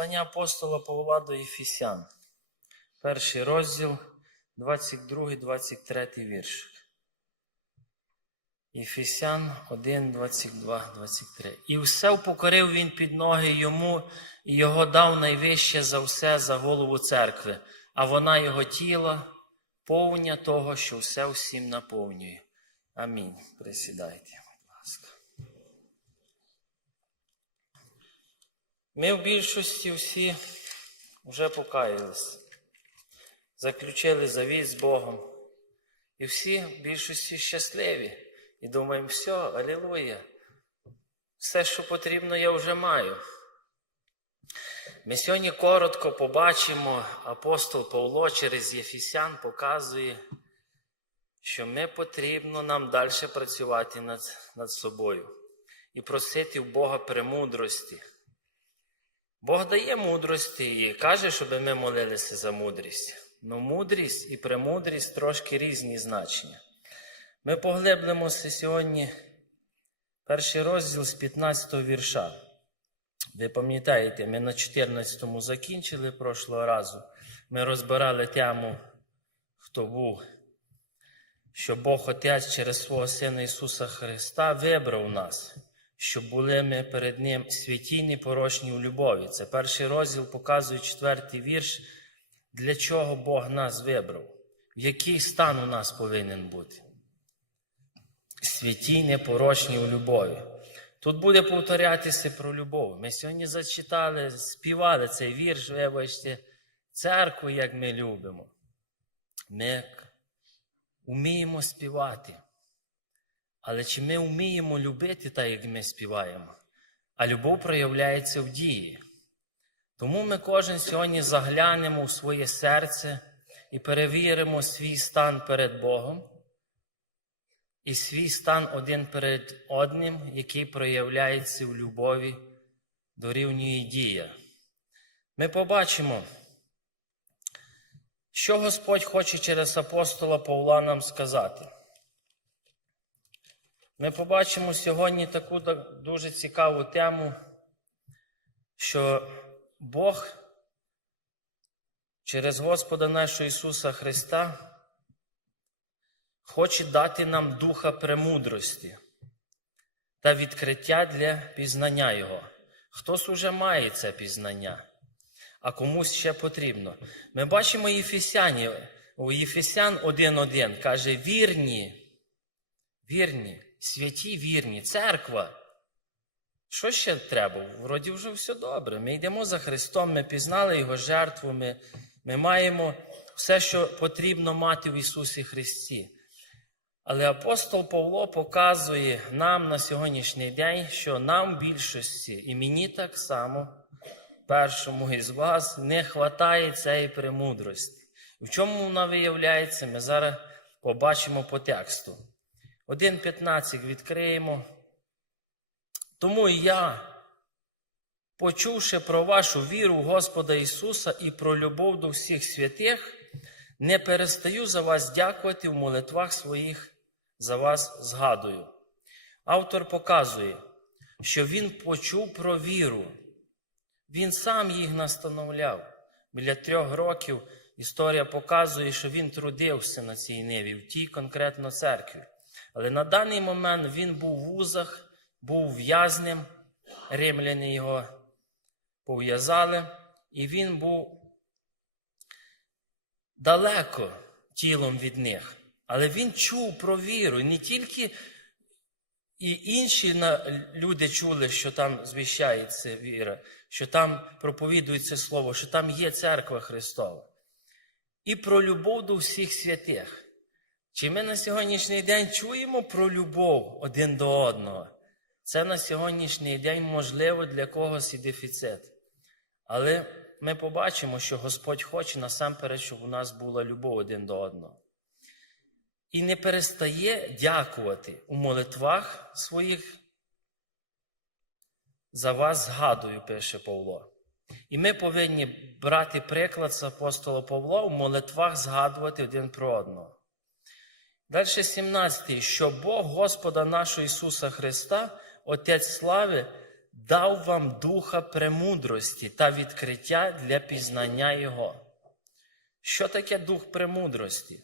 Послання апостола Павла до Єфісян. Перший розділ, 22, 23 віршик. Єфісян 1, 22, 23. І все впокорив він під ноги йому, і його дав найвище за все за голову церкви, а вона його тіло, повня того, що все всім наповнює. Амінь. Присідайте, Ми в більшості всі вже покаялись, заключили завіт з Богом. І всі в більшості щасливі. І думаємо, все, алілуя. Все, що потрібно, я вже маю. Ми сьогодні коротко побачимо, апостол Павло через Єфісян показує, що ми потрібно нам далі працювати над, над собою і просити в Бога премудрості. Бог дає мудрості і каже, щоб ми молилися за мудрість. Ну, мудрість і премудрість трошки різні значення. Ми поглиблимося сьогодні перший розділ з 15 вірша. Ви пам'ятаєте, ми на 14-му закінчили прошлого разу. Ми розбирали тему, хто був, що Бог Отець через свого Сина Ісуса Христа вибрав нас, щоб були ми перед Ним святі непорочні у любові. Це перший розділ показує четвертий вірш, для чого Бог нас вибрав, в який стан у нас повинен бути. Святі непорочні у любові. Тут буде повторятися про любов. Ми сьогодні зачитали, співали цей вірш, вибачте, церкву, як ми любимо. Ми вміємо співати. Але чи ми вміємо любити так, як ми співаємо? А любов проявляється в дії. Тому ми кожен сьогодні заглянемо в своє серце і перевіримо свій стан перед Богом і свій стан один перед одним, який проявляється в любові, дорівнює дія. Ми побачимо, що Господь хоче через апостола Павла нам сказати. Ми побачимо сьогодні таку дуже цікаву тему, що Бог через Господа нашого Ісуса Христа хоче дати нам духа премудрості та відкриття для пізнання Його. Хтось уже має це пізнання, а комусь ще потрібно. Ми бачимо Єфесяні, у Єфесян 1.1 каже: вірні, вірні, святі вірні, церква. Що ще треба? Вроді вже все добре. Ми йдемо за Христом, ми пізнали Його жертву, ми, ми маємо все, що потрібно мати в Ісусі Христі. Але апостол Павло показує нам на сьогоднішній день, що нам більшості, і мені так само, першому із вас, не вистачає цієї премудрості. В чому вона виявляється, ми зараз побачимо по тексту. 1.15 відкриємо. Тому і я, почувши про вашу віру в Господа Ісуса і про любов до всіх святих, не перестаю за вас дякувати в молитвах своїх, за вас згадую. Автор показує, що він почув про віру. Він сам їх настановляв. Біля трьох років історія показує, що він трудився на цій ниві, в тій конкретно церкві. Але на даний момент він був в вузах, був в'язнем, римляни його пов'язали, і він був далеко тілом від них. Але він чув про віру. Не тільки і інші люди чули, що там звіщається віра, що там проповідується Слово, що там є церква Христова. І про любов до всіх святих. Чи ми на сьогоднішній день чуємо про любов один до одного? Це на сьогоднішній день можливо для когось і дефіцит. Але ми побачимо, що Господь хоче насамперед, щоб у нас була любов один до одного. І не перестає дякувати у молитвах своїх. За вас згадую, пише Павло. І ми повинні брати приклад з апостола Павла у молитвах згадувати один про одного. Далі 17. Що Бог Господа нашого Ісуса Христа, Отець слави, дав вам духа премудрості та відкриття для пізнання Його. Що таке дух премудрості?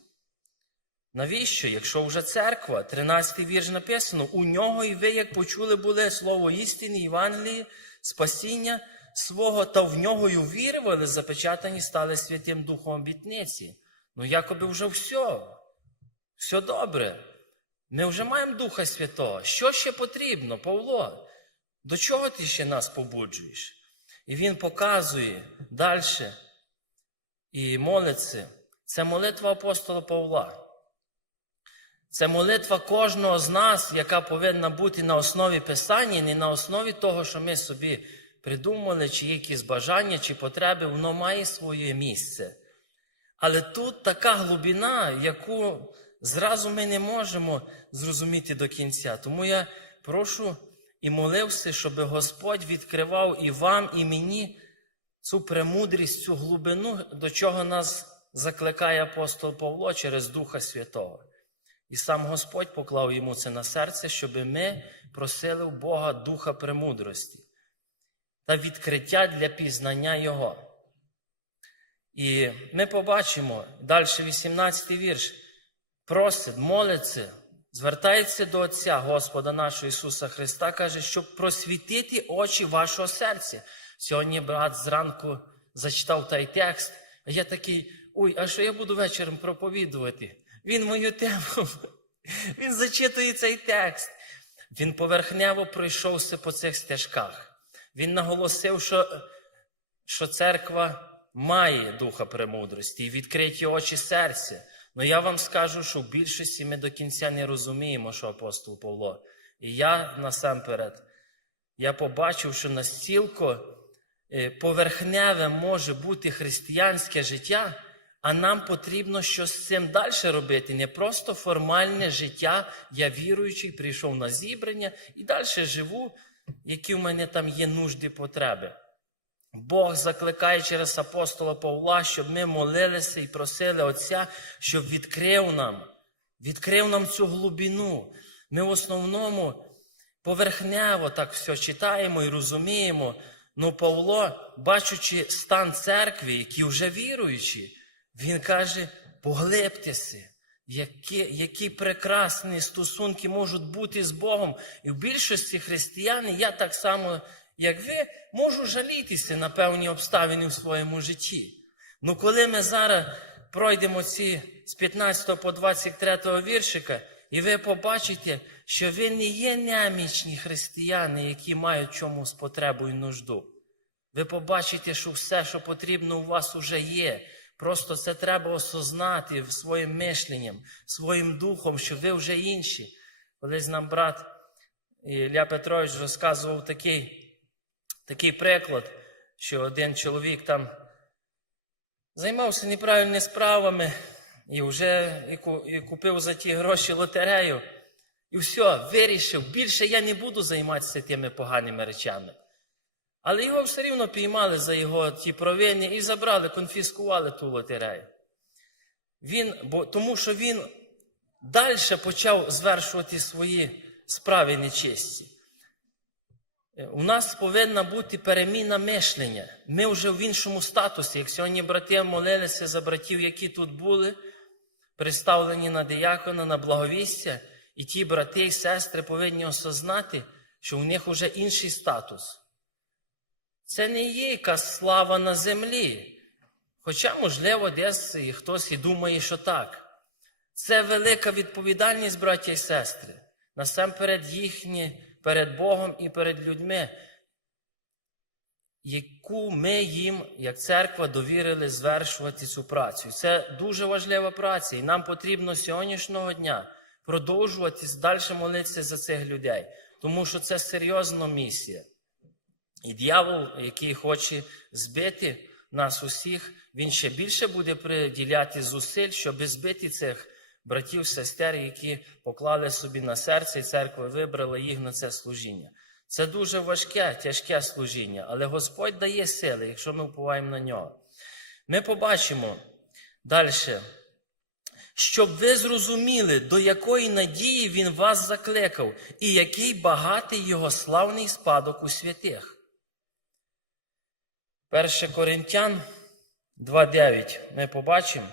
Навіщо, якщо вже церква, 13 вірш написано, у нього і ви, як почули, були слово істини, Євангелії, спасіння свого, та в нього й увірували, запечатані стали Святим Духом обітниці. Ну, якоби вже все, все добре. Ми вже маємо Духа Святого. Що ще потрібно, Павло? До чого ти ще нас побуджуєш? І він показує далі і молиться. Це молитва апостола Павла. Це молитва кожного з нас, яка повинна бути на основі Писання, не на основі того, що ми собі придумали, чи якісь бажання, чи потреби, воно має своє місце. Але тут така глибина, яку зразу ми не можемо зрозуміти до кінця. Тому я прошу і молився, щоб Господь відкривав і вам, і мені цю премудрість, цю глибину, до чого нас закликає апостол Павло через Духа Святого. І сам Господь поклав йому це на серце, щоб ми просили в Бога духа премудрості та відкриття для пізнання Його. І ми побачимо далі 18 вірш. Просить, молиться, звертається до Отця Господа нашого Ісуса Христа, каже, щоб просвітити очі вашого серця. Сьогодні брат зранку зачитав той текст, а я такий, ой, а що я буду вечором проповідувати? Він мою тему, він зачитує цей текст. Він поверхнево пройшовся по цих стежках. Він наголосив, що, що церква має духа премудрості і відкриті очі серця. Ну я вам скажу, що в більшості ми до кінця не розуміємо, що апостол Павло. І я насамперед я побачив, що настільки е, поверхневе може бути християнське життя, а нам потрібно щось з цим далі робити. Не просто формальне життя, я віруючий, прийшов на зібрання і далі живу, які в мене там є нужди, потреби. Бог закликає через апостола Павла, щоб ми молилися і просили Отця, щоб відкрив нам, відкрив нам цю глибину. Ми в основному поверхнево так все читаємо і розуміємо. Ну, Павло, бачучи стан церкви, які вже віруючі, він каже: поглибтеся, які, які прекрасні стосунки можуть бути з Богом. І в більшості християн, я так само, як ви, можу жалітися на певні обставини в своєму житті. Ну, коли ми зараз пройдемо ці з 15 по 23 віршика, і ви побачите, що ви не є немічні християни, які мають чомусь потребу і нужду. Ви побачите, що все, що потрібно, у вас уже є. Просто це треба осознати своїм мишленням, своїм духом, що ви вже інші. Колись нам брат Ілля Петрович розказував такий, такий приклад, що один чоловік там займався неправильними справами і вже і купив за ті гроші лотерею. І все, вирішив, більше я не буду займатися тими поганими речами. Але його все рівно піймали за його ті провини і забрали, конфіскували ту лотерею. Він, бо, тому що він далі почав звершувати свої справи нечисті. Е, У нас повинна бути переміна мишлення. Ми вже в іншому статусі. Як сьогодні брати молилися за братів, які тут були, представлені на диякона, на благовістя, і ті брати і сестри повинні осознати, що у них вже інший статус. Це не є якась слава на землі. Хоча, можливо, десь і хтось і думає, що так. Це велика відповідальність, браття і сестри, насамперед їхні перед Богом і перед людьми, яку ми їм, як церква, довірили звершувати цю працю. Це дуже важлива праця, і нам потрібно сьогоднішнього дня продовжувати далі молитися за цих людей, тому що це серйозна місія. І дьявол, який хоче збити нас усіх, він ще більше буде приділяти зусиль, щоб збити цих братів, сестер, які поклали собі на серце, і церква вибрала їх на це служіння. Це дуже важке, тяжке служіння, але Господь дає сили, якщо ми впливаємо на нього. Ми побачимо далі, щоб ви зрозуміли, до якої надії він вас закликав, і який багатий його славний спадок у святих. 1 Коринтян 2.9 ми побачимо.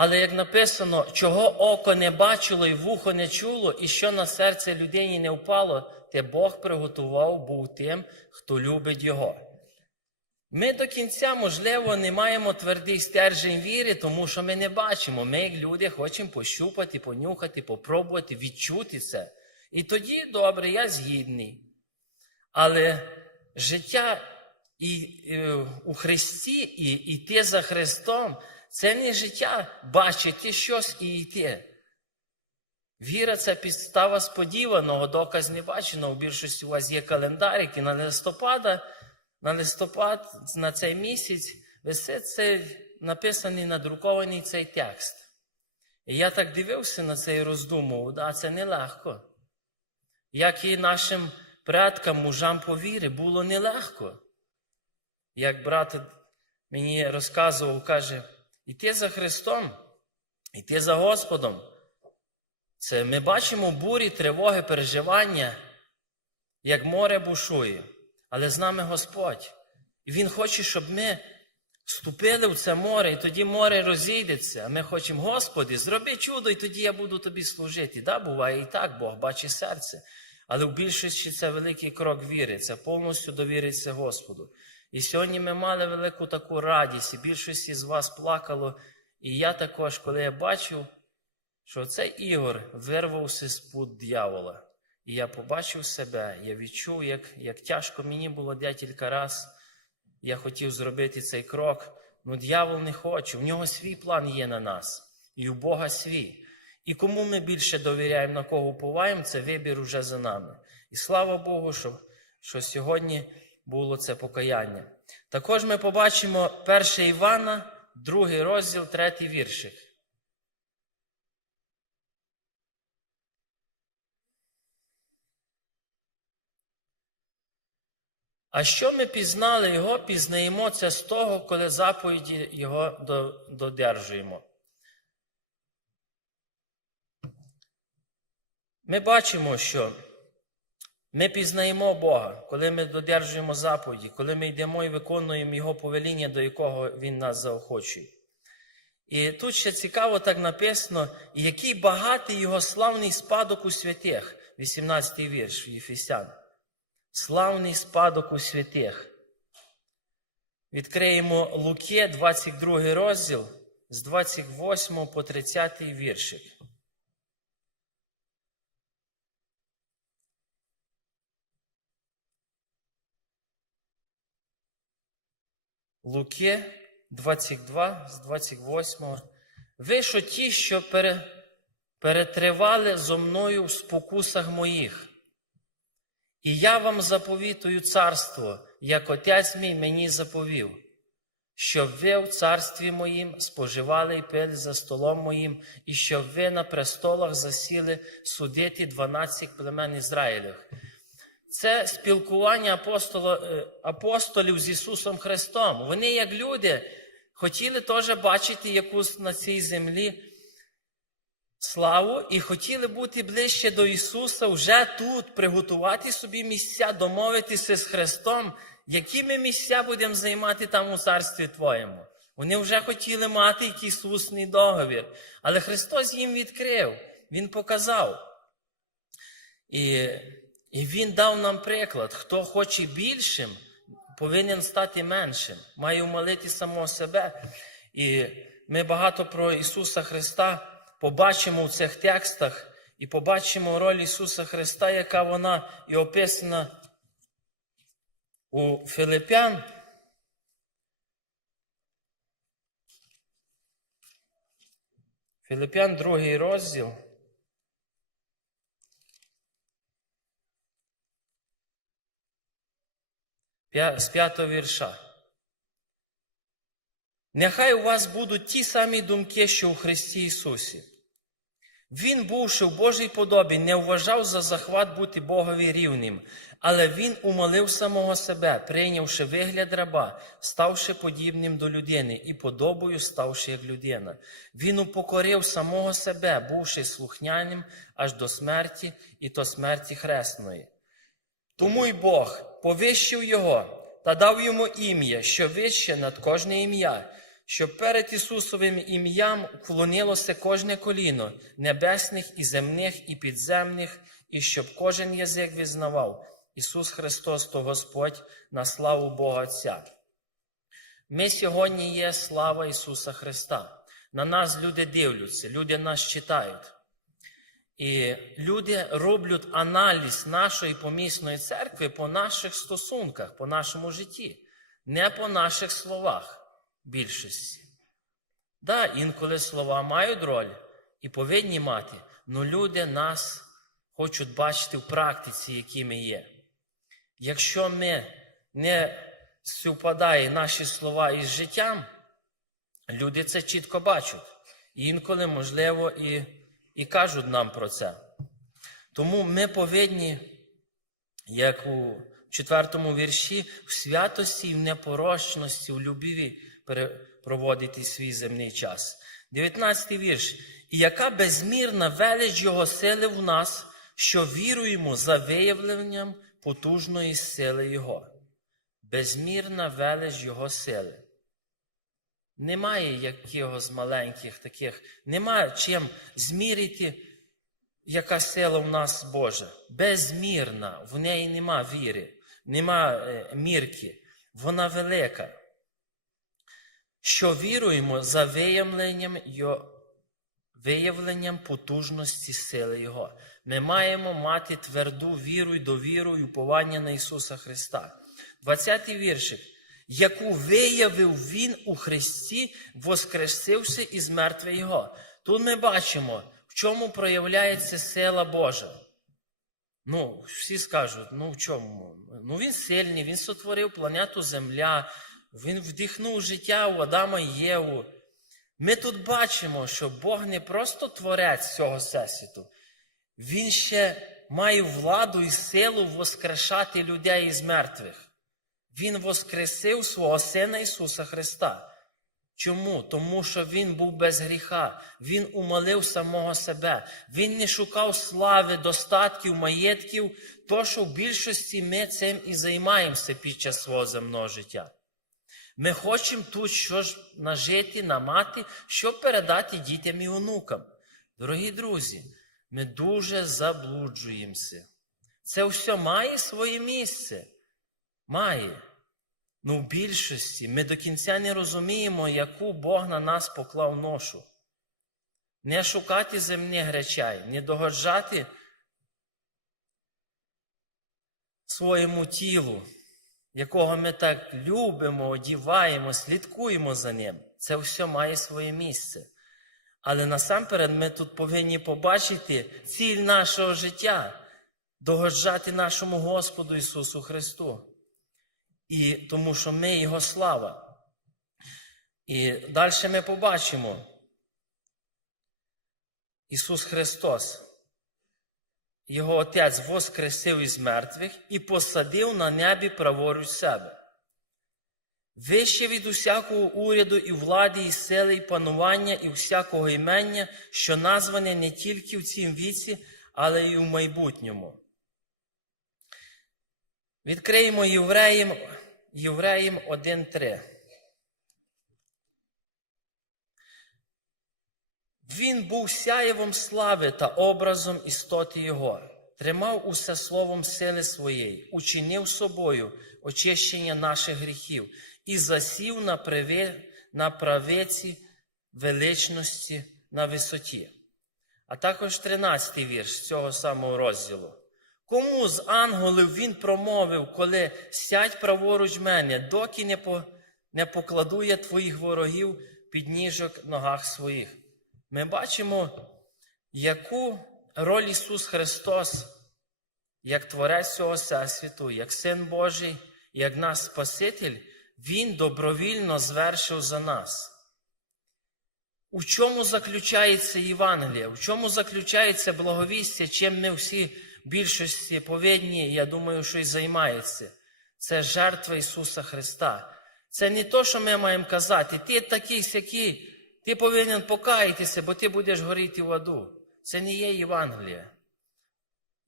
Але як написано, чого око не бачило і вухо не чуло, і що на серце людині не впало, те Бог приготував був тим, хто любить його. Ми до кінця, можливо, не маємо твердий стержень віри, тому що ми не бачимо. Ми, як люди, хочемо пощупати, понюхати, попробувати, відчути це. І тоді добре, я згідний. Але життя і, е, у Христі і йти за Христом це не життя бачити щось і йти. Віра це підстава сподіваного, доказ не бачено. У більшості у вас є календарик, і на листопада, на листопад, на цей місяць висить цей написаний, надрукований цей текст. І я так дивився на це і роздумував, да, це нелегко. Як і нашим предкам, мужам по вірі, було нелегко. Як брат мені розказував, каже, йти за Христом, йти за Господом. Це ми бачимо бурі, тривоги, переживання, як море бушує, але з нами Господь. І Він хоче, щоб ми вступили в це море, і тоді море розійдеться. А ми хочемо, Господи, зроби чудо, і тоді я буду тобі служити. Да, буває і так, Бог бачить серце. Але в більшості це великий крок віри, це повністю довіриться Господу. І сьогодні ми мали велику таку радість, і більшість з вас плакало. І я також, коли я бачив, що цей Ігор вирвався з пут дьявола. І я побачив себе, я відчув, як, як тяжко мені було декілька разів. Я хотів зробити цей крок. Ну, дьявол не хоче. У нього свій план є на нас, і у Бога свій. І кому ми більше довіряємо, на кого уповаємо, це вибір уже за нами. І слава Богу, що, що сьогодні було це покаяння. Також ми побачимо 1 Івана, другий розділ, третій віршик. А що ми пізнали Його, пізнаємо це з того, коли заповіді Його додержуємо. Ми бачимо, що ми пізнаємо Бога, коли ми додержуємо заповіді, коли ми йдемо і виконуємо Його повеління, до якого Він нас заохочує. І тут ще цікаво так написано, який багатий його славний спадок у святих, 18 й вірш Єфесян. Славний спадок у святих. Відкриємо Луки, 22 розділ з 28 по 30 віршик. Луки 22 з 28. Ви що ті, що пере, перетривали зо мною в спокусах моїх. І я вам заповітую царство, як отець мій мені заповів, щоб ви в царстві моїм споживали і пили за столом моїм, і щоб ви на престолах засіли судити 12 племен Ізраїлів. Це спілкування апостола, апостолів з Ісусом Христом. Вони, як люди, хотіли теж бачити якусь на цій землі славу і хотіли бути ближче до Ісуса, вже тут приготувати собі місця, домовитися з Христом, які ми місця будемо займати там у царстві Твоєму. Вони вже хотіли мати якийсь усний договір. Але Христос їм відкрив, Він показав. І і Він дав нам приклад, хто хоче більшим, повинен стати меншим, має умолити самого себе. І ми багато про Ісуса Христа побачимо у цих текстах і побачимо роль Ісуса Христа, яка вона і описана у Филипян. Филипян, другий розділ. З п'ятого вірша. Нехай у вас будуть ті самі думки, що у Христі Ісусі. Він, бувши в Божій подобі, не вважав за захват бути Богові рівним, але він умолив самого себе, прийнявши вигляд раба, ставши подібним до людини і подобою ставши як людина. Він упокорив самого себе, бувши слухняним аж до смерті, і то смерті хресної. Тому й Бог повищив його та дав йому ім'я, що вище над кожне ім'я, щоб перед Ісусовим ім'ям вклонилося кожне коліно небесних і земних, і підземних, і щоб кожен язик визнавав Ісус Христос то Господь на славу Бога Отця. Ми сьогодні є слава Ісуса Христа. На нас люди дивляться, люди нас читають. І люди роблять аналіз нашої помісної церкви по наших стосунках, по нашому житті, не по наших словах більшості. Да, інколи слова мають роль і повинні мати, але люди нас хочуть бачити в практиці, які ми є. Якщо ми не співпадає наші слова із життям, люди це чітко бачать. І інколи, можливо, і, і кажуть нам про це. Тому ми повинні, як у четвертому вірші, в святості, і в непорочності, в любові проводити свій земний час. 19 вірш. І яка безмірна велич Його сили в нас, що віруємо за виявленням потужної сили Його. Безмірна велич Його сили. Немає якогось маленьких таких, немає чим змірити, яка сила в нас Божа. Безмірна, в неї нема віри, нема е, мірки, вона велика. Що віруємо за виявленням виявленням потужності сили Його. Ми маємо мати тверду віру і довіру і уповання на Ісуса Христа. 20-й віршик. Яку виявив Він у Христі, воскресивши із мертвих Його. Тут ми бачимо, в чому проявляється сила Божа. Ну, всі скажуть, ну в чому? Ну він сильний, він сотворив планету Земля, він вдихнув життя у Адама і Єву. Ми тут бачимо, що Бог не просто творець цього всесвіту, Він ще має владу і силу воскрешати людей із мертвих. Він воскресив свого Сина Ісуса Христа. Чому? Тому що Він був без гріха, Він умолив самого себе, Він не шукав слави, достатків, маєтків, то, що в більшості ми цим і займаємося під час свого земного життя. Ми хочемо тут щось нажити, намати, щоб передати дітям і онукам. Дорогі друзі, ми дуже заблуджуємося. Це все має своє місце. Має. Ну, в більшості ми до кінця не розуміємо, яку Бог на нас поклав ношу. Не шукати земних речей, не догоджати своєму тілу, якого ми так любимо, одіваємо, слідкуємо за ним. Це все має своє місце. Але насамперед ми тут повинні побачити ціль нашого життя, догоджати нашому Господу Ісусу Христу. І тому що ми Його слава. І далі ми побачимо Ісус Христос, Його Отець воскресив із мертвих і посадив на небі праворуч себе. Вище від усякого уряду і влади, і сили, і панування, і всякого імення, що назване не тільки в цім віці, але й у майбутньому. Відкриємо Євреїм, Євреїм 1.3. Він був сяєвом слави та образом істоти Його, тримав усе словом сили своєї, учинив собою очищення наших гріхів і засів на, праве, на правиці величності на висоті. А також 13 вірш цього самого розділу. Кому з ангелів він промовив, коли сядь праворуч мене, доки не, по, не покладу твоїх ворогів під ніжок ногах своїх. Ми бачимо, яку роль Ісус Христос, як Творець цього Всесвіту, як Син Божий, як наш Спаситель, Він добровільно звершив за нас. У чому заключається Євангелія? У чому заключається благовістя, чим ми всі більшості повинні, я думаю, що і займаються? Це жертва Ісуса Христа. Це не то, що ми маємо казати, ти такий сякий, ти повинен покаятися, бо ти будеш горіти в аду. Це не є Євангелія.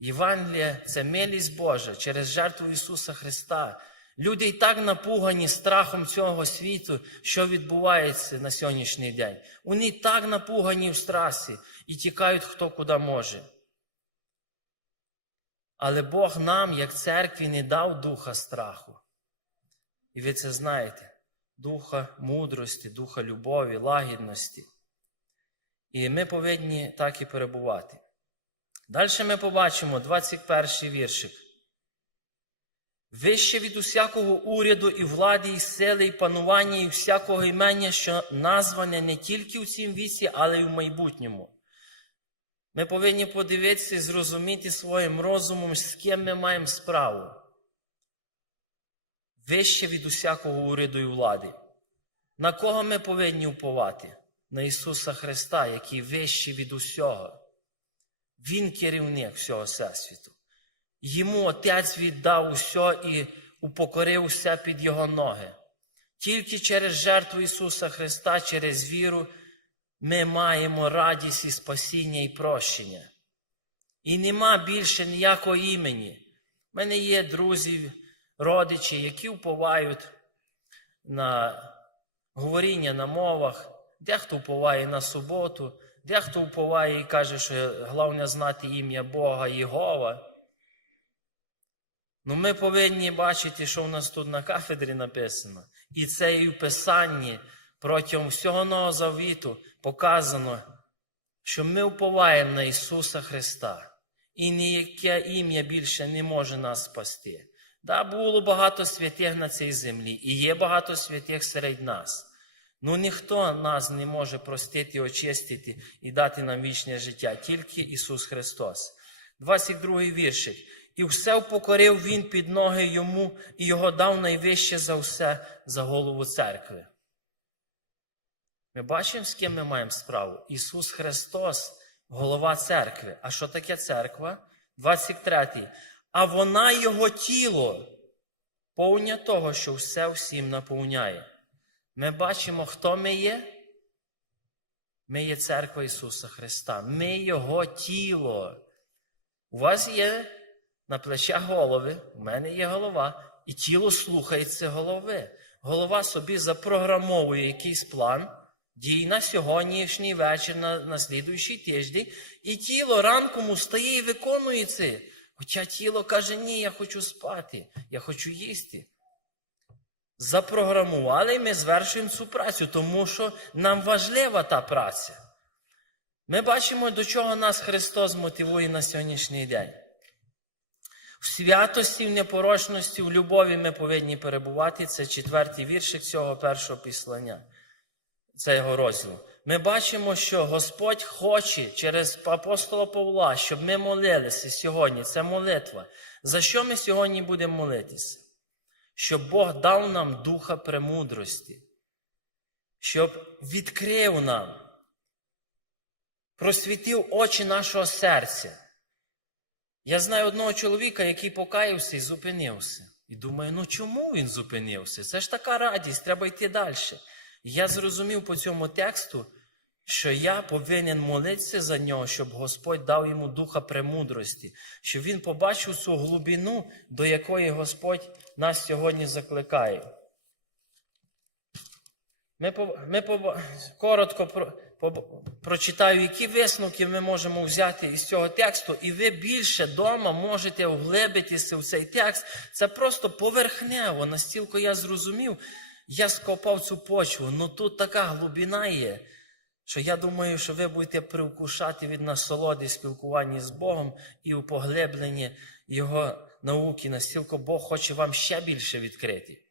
Євангелія це милість Божа через жертву Ісуса Христа. Люди і так напугані страхом цього світу, що відбувається на сьогоднішній день. Вони так напугані в страсі і тікають хто куди може. Але Бог нам, як церкві, не дав духа страху. І ви це знаєте: духа мудрості, духа любові, лагідності. І ми повинні так і перебувати. Далі ми побачимо 21 віршик. Вище від усякого уряду і влади, і сили, і панування, і всякого імення, що назване не тільки у цім віці, але й в майбутньому. Ми повинні подивитися і зрозуміти своїм розумом, з ким ми маємо справу. Вище від усякого уряду і влади. На кого ми повинні уповати? На Ісуса Христа, який вищий від усього. Він керівник всього всесвіту. Йому Отець віддав усе і упокорив усе під Його ноги. Тільки через жертву Ісуса Христа, через віру, ми маємо радість і спасіння і прощення. І нема більше ніякого імені. У мене є друзі, родичі, які вповають на говоріння на мовах, дехто вповає на суботу, дехто вповає і каже, що головне знати ім'я Бога Єгова. Ну, ми повинні бачити, що в нас тут на кафедрі написано. І це і в Писанні протягом всього Нового Завіту показано, що ми вповаємо на Ісуса Христа. І ніяке ім'я більше не може нас спасти. Да, було багато святих на цій землі, і є багато святих серед нас. Ну ніхто нас не може простити, очистити і дати нам вічне життя, тільки Ісус Христос. 22 віршик. І все впокорив Він під ноги йому, і його дав найвище за все за голову церкви. Ми бачимо, з ким ми маємо справу. Ісус Христос, голова церкви. А що таке церква? 23. А вона Його тіло, повня того, що все всім наповняє. Ми бачимо, хто ми є. Ми є церква Ісуса Христа. Ми Його тіло. У вас є на плечах голови, у мене є голова, і тіло слухається голови. Голова собі запрограмовує якийсь план, дій на сьогоднішній вечір, на, на слідуючий тиждень, і тіло ранком устає і виконує це. Хоча тіло каже, ні, я хочу спати, я хочу їсти. Запрограмували і ми звершуємо цю працю, тому що нам важлива та праця. Ми бачимо, до чого нас Христос мотивує на сьогоднішній день. В святості, в непорочності, в любові ми повинні перебувати. Це четвертий віршик цього першого післання, цього розділу. Ми бачимо, що Господь хоче через апостола Павла, щоб ми молилися сьогодні. Це молитва. За що ми сьогодні будемо молитися? Щоб Бог дав нам духа премудрості, щоб відкрив нам, просвітив очі нашого серця. Я знаю одного чоловіка, який покаявся і зупинився. І думаю, ну чому він зупинився? Це ж така радість, треба йти далі. Я зрозумів по цьому тексту, що я повинен молитися за нього, щоб Господь дав йому духа премудрості, щоб він побачив цю глибину, до якої Господь нас сьогодні закликає. Ми, ми коротко про, прочитаю, які висновки ми можемо взяти із цього тексту, і ви більше вдома можете вглибитися в цей текст. Це просто поверхнево, настільки я зрозумів, я скопав цю почву. Ну тут така глибина є, що я думаю, що ви будете привкушати від насолоди спілкування з Богом і у поглибленні Його науки, настільки Бог хоче вам ще більше відкрити.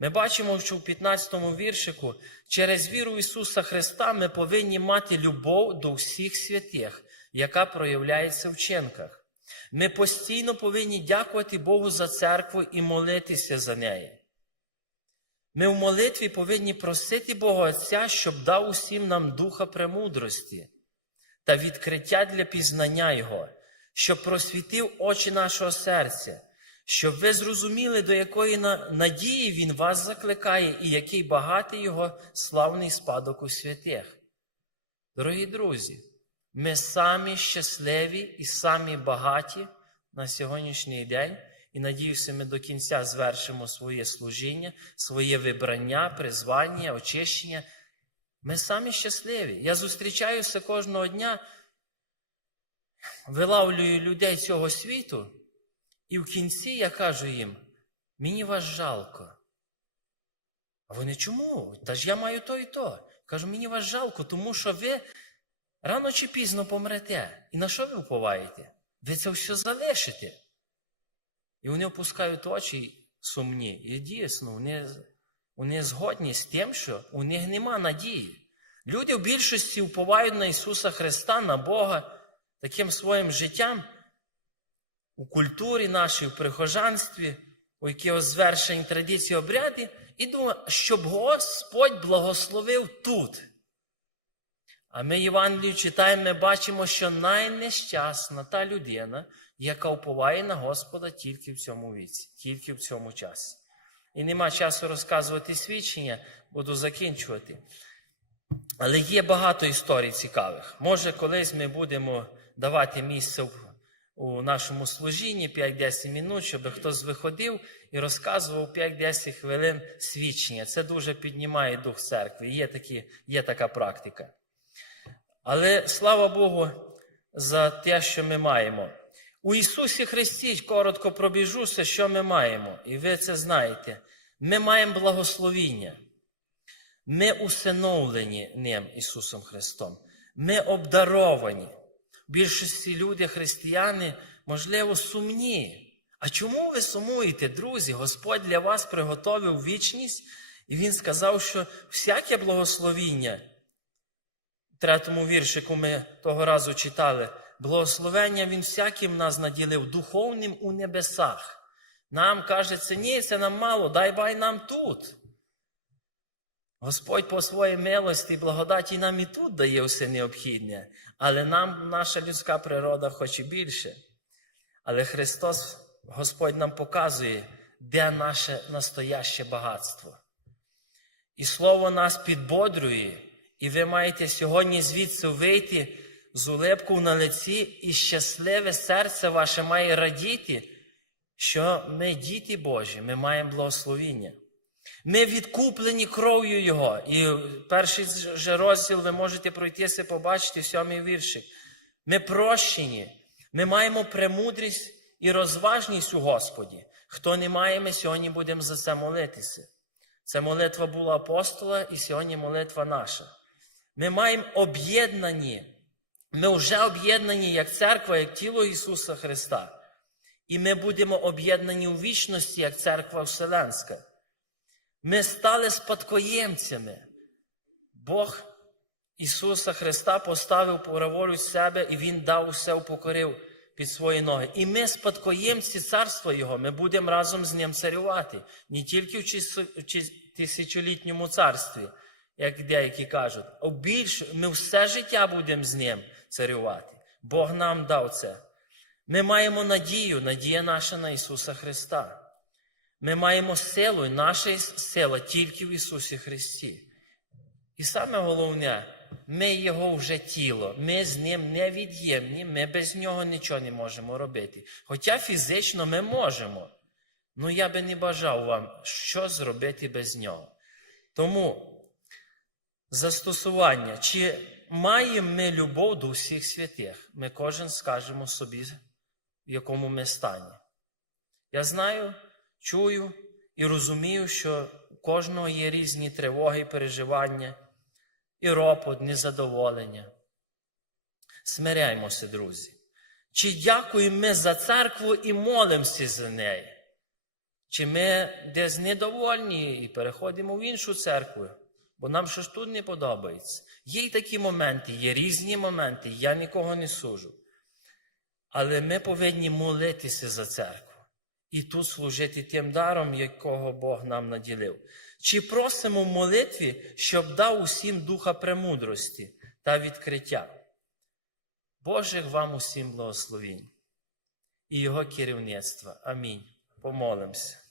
Ми бачимо, що в 15 віршику через віру Ісуса Христа ми повинні мати любов до всіх святих, яка проявляється в вчинках. Ми постійно повинні дякувати Богу за церкву і молитися за неї. Ми в молитві повинні просити Бога Отця, щоб дав усім нам духа премудрості та відкриття для пізнання Його, щоб просвітив очі нашого серця, щоб ви зрозуміли, до якої надії Він вас закликає і який багатий Його славний спадок у святих. Дорогі друзі, ми самі щасливі і самі багаті на сьогоднішній день, і надіюся, ми до кінця звершимо своє служіння, своє вибрання, призвання, очищення. Ми самі щасливі. Я зустрічаюся кожного дня, вилавлюю людей цього світу, і в кінці я кажу їм: мені вас жалко. А вони чому? Та ж я маю то і то. Кажу, мені вас жалко, тому що ви рано чи пізно помрете. І на що ви вповаєте? Ви це все залишите. І вони опускають очі сумні. І дійсно, вони, вони згодні з тим, що у них нема надії. Люди в більшості вповають на Ісуса Христа, на Бога таким своїм життям у культурі нашій, в прихожанстві, у якихось звершень традиції обряди, і думаю, щоб Господь благословив тут. А ми Євангелію читаємо, ми бачимо, що найнещасна та людина, яка уповає на Господа тільки в цьому віці, тільки в цьому часі. І нема часу розказувати свідчення, буду закінчувати. Але є багато історій цікавих. Може, колись ми будемо давати місце у нашому служінні 5-10 минут, щоб хтось виходив і розказував 5-10 хвилин свідчення. Це дуже піднімає дух церкви. Є, такі, є така практика. Але слава Богу за те, що ми маємо. У Ісусі Христі коротко пробіжуся, що ми маємо, і ви це знаєте. Ми маємо благословіння. Ми усиновлені ним Ісусом Христом. Ми обдаровані. Більшості люди, християни, можливо, сумні. А чому ви сумуєте, друзі? Господь для вас приготовив вічність, і Він сказав, що всяке благословіння, в третьому віршику ми того разу читали, благословення Він всяким нас наділив духовним у небесах. Нам кажеться, ні, це нам мало, дай бай нам тут. Господь по своїй милості і благодаті нам і тут дає все необхідне, але нам наша людська природа хоче більше. Але Христос, Господь нам показує, де наше настояще багатство. І Слово нас підбодрює, і ви маєте сьогодні звідси вийти з улипкою на лиці, і щасливе серце ваше має радіти, що ми діти Божі, ми маємо благословіння. Ми відкуплені кров'ю Його. І перший же розділ ви можете пройтися, побачити сьомий віршик. Ми прощені, ми маємо премудрість і розважність у Господі. Хто не має, ми сьогодні будемо за це молитися. Це молитва була апостола, і сьогодні молитва наша. Ми маємо об'єднані, ми вже об'єднані як церква, як тіло Ісуса Христа. І ми будемо об'єднані у вічності, як церква Вселенська. Ми стали спадкоємцями. Бог Ісуса Христа поставив праворуч себе, і Він дав усе упокорив під свої ноги. І ми, спадкоємці царства Його, ми будемо разом з Ним царювати, не тільки в тисячолітньому царстві, як деякі кажуть, а в більш ми все життя будемо з Ним царювати. Бог нам дав це. Ми маємо надію, надія наша на Ісуса Христа. Ми маємо силу, і наша сила тільки в Ісусі Христі. І саме головне, ми Його вже тіло, ми з Ним невід'ємні, ми без Нього нічого не можемо робити. Хоча фізично ми можемо. Ну я би не бажав вам, що зробити без нього. Тому застосування, чи маємо ми любов до всіх святих, ми кожен скажемо собі, в якому ми стані. Я знаю, чую і розумію, що у кожного є різні тривоги і переживання, і ропот, незадоволення. Смиряймося, друзі. Чи дякуємо ми за церкву і молимося за неї? Чи ми десь недовольні і переходимо в іншу церкву, бо нам щось тут не подобається. Є й такі моменти, є різні моменти, я нікого не сужу. Але ми повинні молитися за церкву і тут служити тим даром, якого Бог нам наділив. Чи просимо в молитві, щоб дав усім духа премудрості та відкриття? Божих вам усім благословінь і Його керівництва. Амінь. Помолимося.